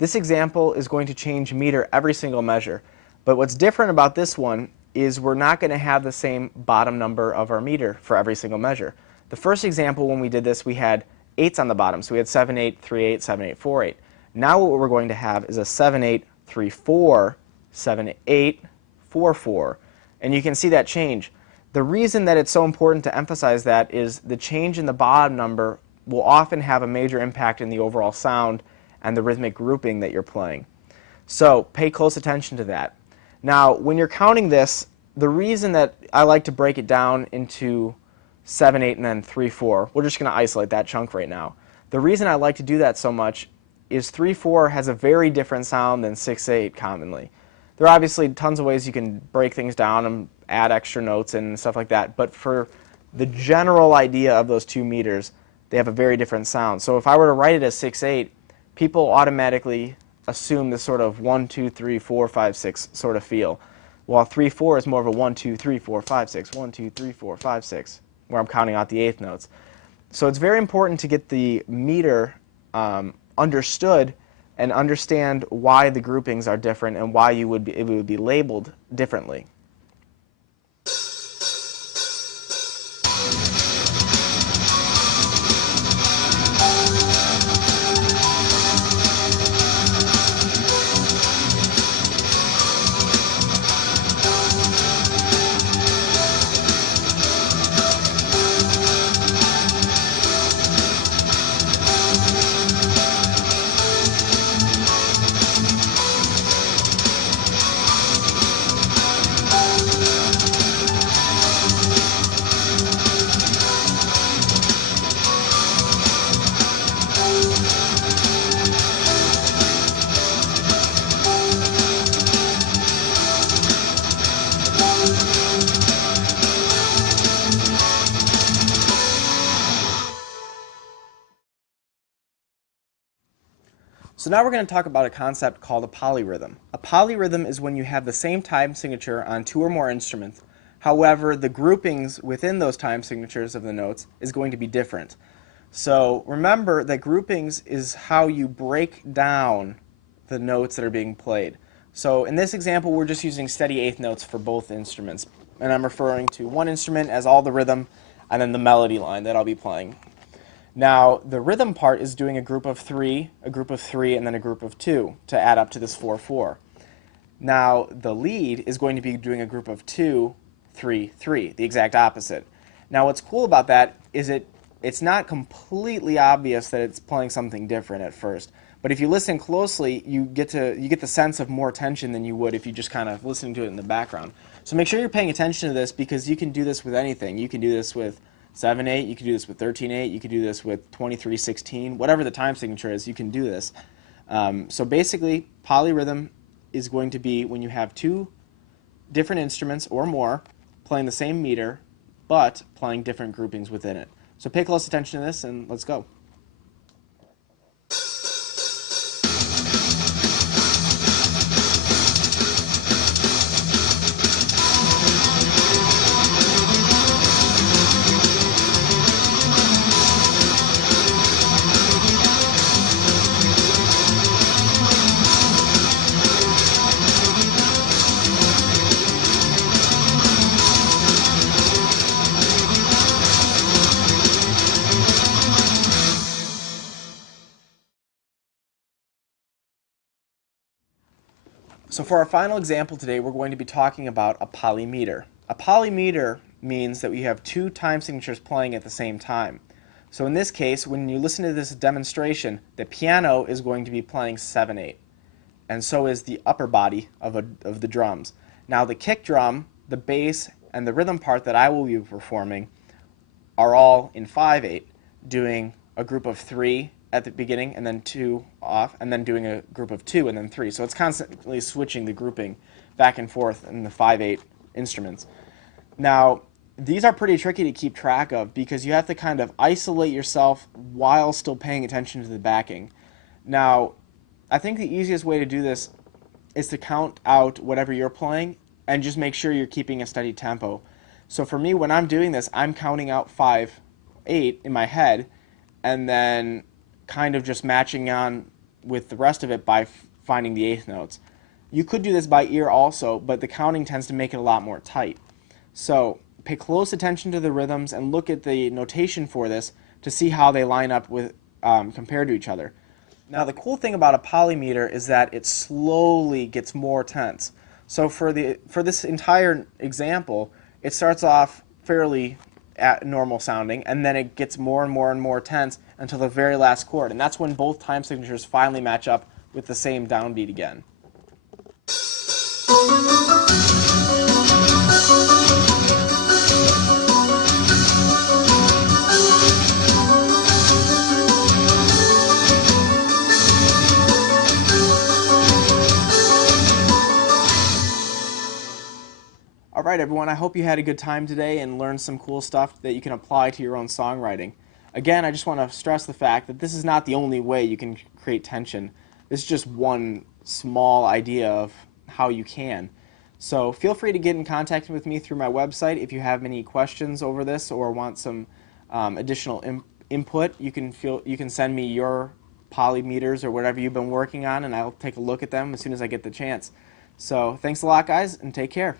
This example is going to change meter every single measure. But what's different about this one is we're not going to have the same bottom number of our meter for every single measure. The first example when we did this, we had 8s on the bottom. So we had 7, 8, 3, 8, 7, 8, 4, 8. Now what we're going to have is a 7, 8, 3, 4, 7, 8, 4, 4. And you can see that change. The reason that it's so important to emphasize that is the change in the bottom number will often have a major impact in the overall sound and the rhythmic grouping that you're playing. So pay close attention to that. Now, when you're counting this, the reason that I like to break it down into 7, 8, and then 3, 4, we're just going to isolate that chunk right now. The reason I like to do that so much is 3, 4 has a very different sound than 6, 8 commonly. There are obviously tons of ways you can break things down and add extra notes and stuff like that, but for the general idea of those two meters, they have a very different sound. So if I were to write it as 6, 8, people automatically assume this sort of 1, 2, 3, 4, 5, 6 sort of feel, while 3, 4 is more of a 1, 2, 3, 4, 5, 6, 1, 2, 3, 4, 5, 6, where I'm counting out the eighth notes. So it's very important to get the meter understood and understand why the groupings are different and why it would be labeled differently. So now we're going to talk about a concept called a polyrhythm. A polyrhythm is when you have the same time signature on two or more instruments. However, the groupings within those time signatures of the notes is going to be different. So remember that groupings is how you break down the notes that are being played. So in this example, we're just using steady eighth notes for both instruments. And I'm referring to one instrument as all the rhythm and then the melody line that I'll be playing. Now, the rhythm part is doing a group of 3, and then a group of 2 to add up to this 4/4. Now, the lead is going to be doing a group of 2, 3, 3, the exact opposite. Now, what's cool about that is it's not completely obvious that it's playing something different at first. But if you listen closely, you get the sense of more tension than you would if you just kind of listening to it in the background. So make sure you're paying attention to this because you can do this with anything. You can do this with 7, 8, you can do this with 13, 8, you can do this with 23, 16, whatever the time signature is, you can do this. So basically, polyrhythm is going to be when you have two different instruments or more playing the same meter, but playing different groupings within it. So pay close attention to this and let's go. So for our final example today, we're going to be talking about a polymeter. A polymeter means that we have two time signatures playing at the same time. So in this case, when you listen to this demonstration, the piano is going to be playing 7, 8. And so is the upper body of the drums. Now the kick drum, the bass, and the rhythm part that I will be performing are all in 5, 8, doing a group of 3 at the beginning and then 2 off, and then doing a group of 2 and then 3. So it's constantly switching the grouping back and forth in the 5, 8 instruments. Now, these are pretty tricky to keep track of because you have to kind of isolate yourself while still paying attention to the backing. Now, I think the easiest way to do this is to count out whatever you're playing and just make sure you're keeping a steady tempo. So for me, when I'm doing this, I'm counting out 5, 8 in my head and then kind of just matching on with the rest of it by finding the eighth notes. You could do this by ear also, but the counting tends to make it a lot more tight. So pay close attention to the rhythms and look at the notation for this to see how they line up with compared to each other. Now the cool thing about a polymeter is that it slowly gets more tense. So for this entire example, it starts off fairly at normal sounding, and then it gets more and more and more tense until the very last chord, and that's when both time signatures finally match up with the same downbeat again. All right, everyone, I hope you had a good time today and learned some cool stuff that you can apply to your own songwriting. Again, I just want to stress the fact that this is not the only way you can create tension. This is just one small idea of how you can. So feel free to get in contact with me through my website if you have any questions over this or want some additional input. You can send me your polymeters or whatever you've been working on, and I'll take a look at them as soon as I get the chance. So thanks a lot, guys, and take care.